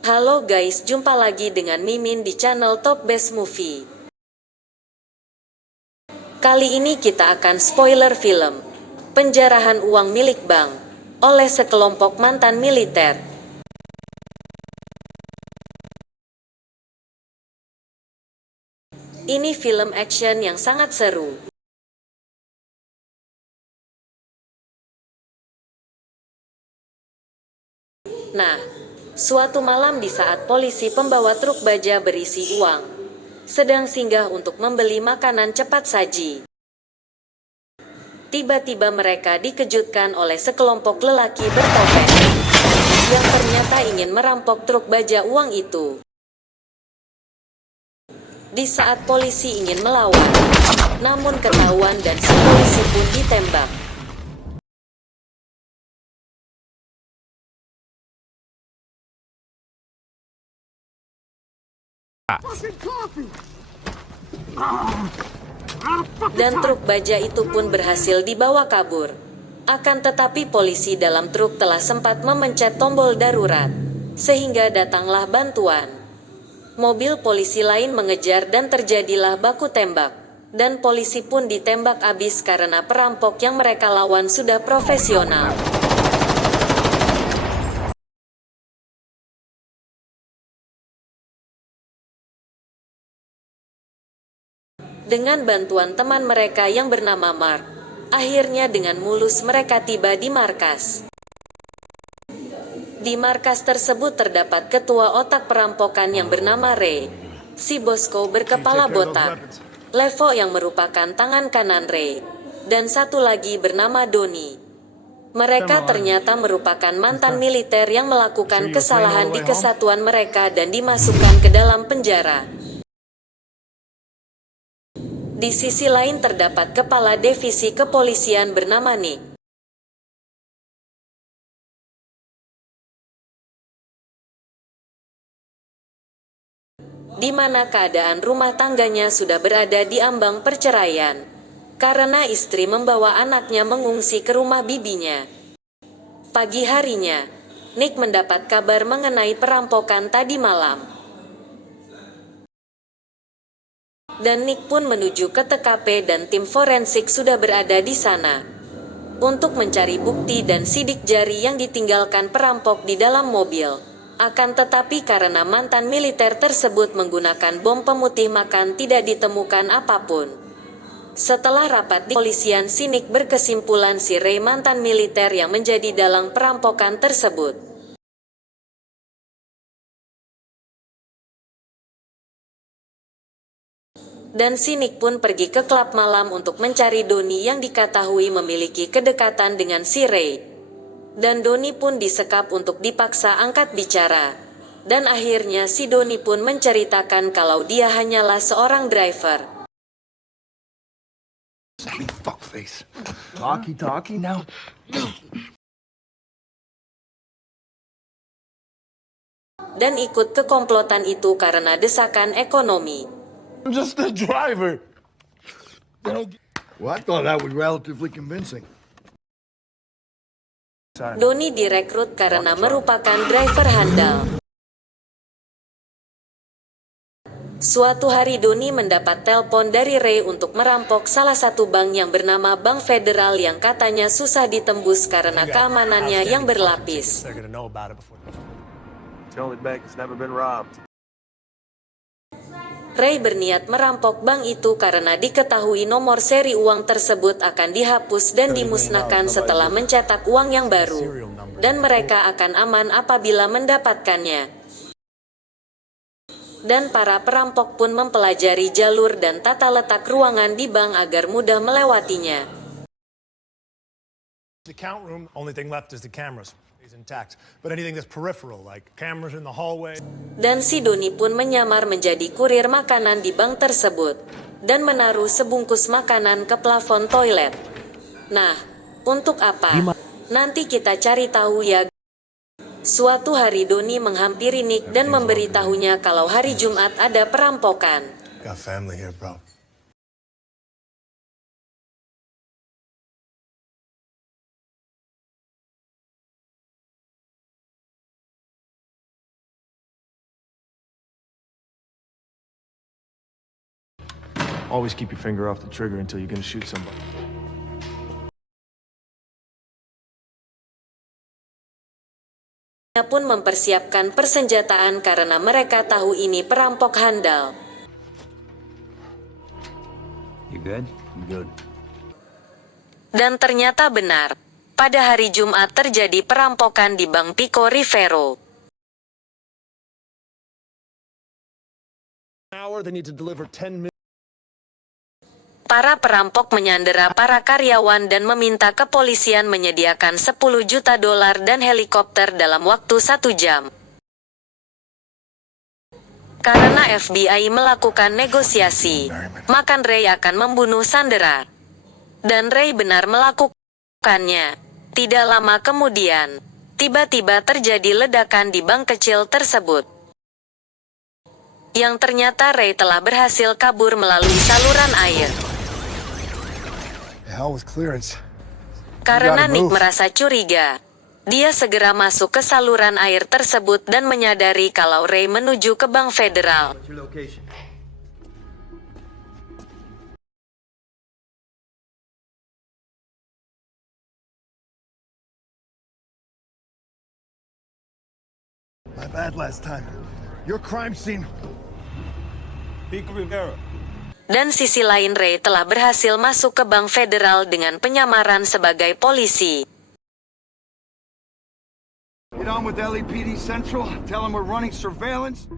Halo guys, jumpa lagi dengan Mimin di channel Top Best Movie. Kali ini kita akan spoiler film Penjarahan Uang Milik Bank oleh sekelompok mantan militer. Ini film action yang sangat seru. Nah, suatu malam di saat polisi pembawa truk baja berisi uang sedang singgah untuk membeli makanan cepat saji. Tiba-tiba mereka dikejutkan oleh sekelompok lelaki bertopeng yang ternyata ingin merampok truk baja uang itu. Di saat polisi ingin melawan, namun ketahuan dan si polisi pun ditembak. Dan truk baja itu pun berhasil dibawa kabur. Akan tetapi polisi dalam truk telah sempat memencet tombol darurat, sehingga datanglah bantuan. Mobil polisi lain mengejar dan terjadilah baku tembak. Dan polisi pun ditembak habis karena perampok yang mereka lawan sudah profesional. Dengan bantuan teman mereka yang bernama Mark, akhirnya dengan mulus mereka tiba di markas. Di markas tersebut terdapat ketua otak perampokan yang bernama Ray, si Bosco berkepala botak, Levo yang merupakan tangan kanan Ray, dan satu lagi bernama Donnie. Mereka ternyata merupakan mantan militer yang melakukan kesalahan di kesatuan mereka dan dimasukkan ke dalam penjara. Di sisi lain terdapat kepala divisi kepolisian bernama Nick, di mana keadaan rumah tangganya sudah berada di ambang perceraian, karena istri membawa anaknya mengungsi ke rumah bibinya. Pagi harinya, Nick mendapat kabar mengenai perampokan tadi malam. Dan Nick pun menuju ke TKP dan tim forensik sudah berada di sana untuk mencari bukti dan sidik jari yang ditinggalkan perampok di dalam mobil. Akan tetapi karena mantan militer tersebut menggunakan bom pemutih makan tidak ditemukan apapun. Setelah rapat di kepolisian, Nick berkesimpulan si Ray mantan militer yang menjadi dalang perampokan tersebut. Dan Nick pun pergi ke klub malam untuk mencari Donnie yang diketahui memiliki kedekatan dengan si Ray. Dan Donnie pun disekap untuk dipaksa angkat bicara. Dan akhirnya si Donnie pun menceritakan kalau dia hanyalah seorang driver. Fuckface. Talkie now. Dan ikut ke komplotan itu karena desakan ekonomi. I'm just a driver. Well, I thought that was relatively convincing. Donnie direkrut karena merupakan driver handal. Suatu hari Donnie mendapat telepon dari Ray untuk merampok salah satu bank yang bernama Bank Federal yang katanya susah ditembus karena keamanannya yang berlapis. Ray berniat merampok bank itu karena diketahui nomor seri uang tersebut akan dihapus dan dimusnahkan setelah mencetak uang yang baru, dan mereka akan aman apabila mendapatkannya. Dan para perampok pun mempelajari jalur dan tata letak ruangan di bank agar mudah melewatinya. The count room, only thing left is the cameras. Is intact. But anything that's peripheral, like cameras in the hallway. Dan si Donnie pun menyamar menjadi kurir makanan di bank tersebut dan menaruh sebungkus makanan ke plafon toilet. Nah, untuk apa? Nanti kita cari tahu ya. Suatu hari Donnie menghampiri Nick dan memberitahunya kalau hari Jumat ada perampokan. Got family here, bro. Always keep your finger off the trigger until you're gonna shoot somebody. Mereka pun mempersiapkan persenjataan karena mereka tahu ini perampok handal. You good? I'm good. Dan ternyata benar. Pada hari Jumat terjadi perampokan di Bank Pico Rivero. They need to deliver 10 million. Para perampok menyandera para karyawan dan meminta kepolisian menyediakan 10 juta dolar dan helikopter dalam waktu 1 jam. Karena FBI melakukan negosiasi, maka Ray akan membunuh Sandera. Dan Ray benar melakukannya. Tidak lama kemudian, tiba-tiba terjadi ledakan di bank kecil tersebut. Yang ternyata Ray telah berhasil kabur melalui saluran air. The hell with clearance. Karena gotta Nick move. merasa curiga, dia segera masuk ke saluran air tersebut dan menyadari kalau Ray menuju ke Bank Federal. What's your location? My bad last time. Your crime scene. Pico Rivera. Dan sisi lain Ray telah berhasil masuk ke Bank Federal dengan penyamaran sebagai polisi. Get on with LAPD Central. Tell them we're running surveillance.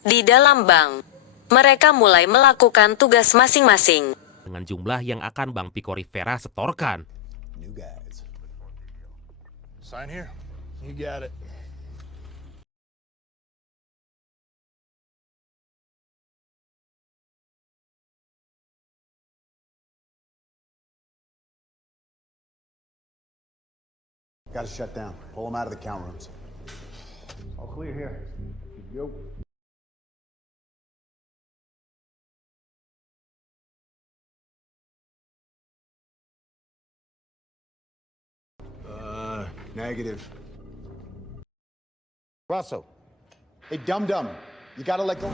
Di dalam bank, mereka mulai melakukan tugas masing-masing. dengan jumlah yang akan Bank Pico Rivera setorkan. New guys. Sign here. You got it. Got to shut down. Pull them out of the count rooms. All clear here. Yo. Negative. Russell. Hey, dum-dum. You gotta let go.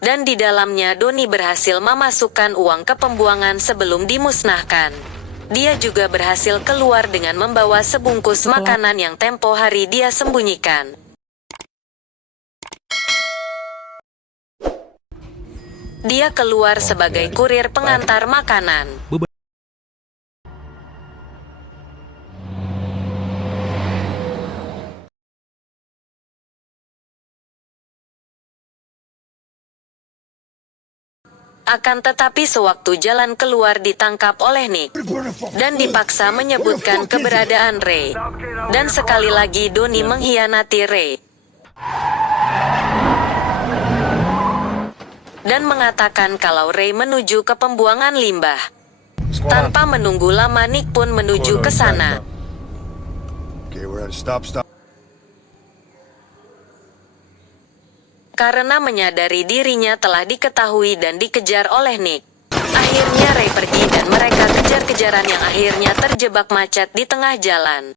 Dan di dalamnya Doni berhasil memasukkan uang ke pembuangan sebelum dimusnahkan. Dia juga berhasil keluar dengan membawa sebungkus makanan yang tempo hari dia sembunyikan. Dia keluar sebagai kurir pengantar makanan. Akan tetapi sewaktu jalan keluar ditangkap oleh Nick dan dipaksa menyebutkan keberadaan Ray. Dan sekali lagi Doni mengkhianati Ray dan mengatakan kalau Ray menuju ke pembuangan limbah. Tanpa menunggu lama Nick pun menuju ke sana. Okay, we're at a stop. Karena menyadari dirinya telah diketahui dan dikejar oleh Nick. Akhirnya Ray pergi dan mereka kejar-kejaran yang akhirnya terjebak macet di tengah jalan.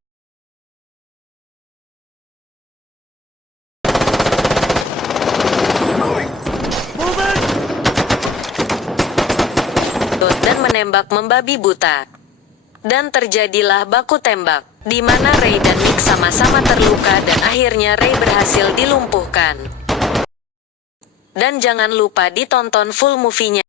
Dan menembak membabi buta. Dan terjadilah baku tembak, di mana Ray dan Nick sama-sama terluka dan akhirnya Ray berhasil dilumpuhkan. Dan jangan lupa ditonton full movie-nya.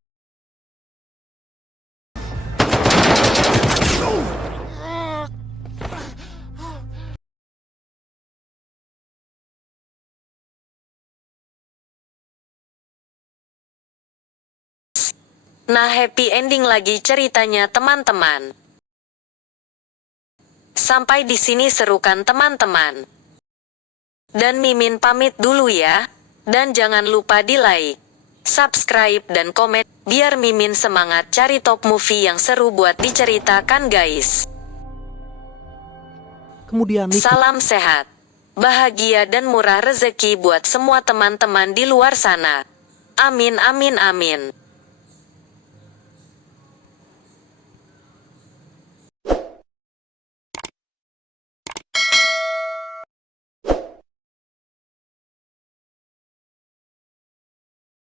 Nah, happy ending lagi ceritanya teman-teman. Sampai di sini serukan teman-teman. Dan Mimin pamit dulu ya. Dan jangan lupa di like, subscribe dan komen, biar Mimin semangat cari top movie yang seru buat diceritakan guys. Kemudian Nick Salam sehat, bahagia dan murah rezeki buat semua teman-teman di luar sana. Amin amin amin.